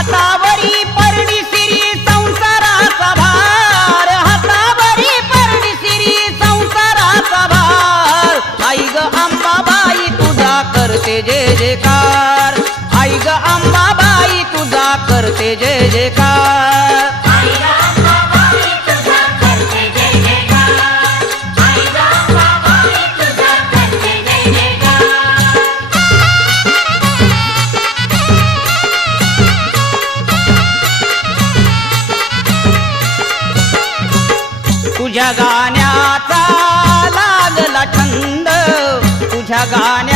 हातावरी परडी सिरी संसाराचा भार, हातावरी परडी सिरी संसाराचा भार. आई ग अंबाबाई तुझा करते जय जयकार, आई ग अंबाबाई तुझा करते जय जयकार. तुझ्या गाण्याचा लागला छंद, तुझ्या गाण्या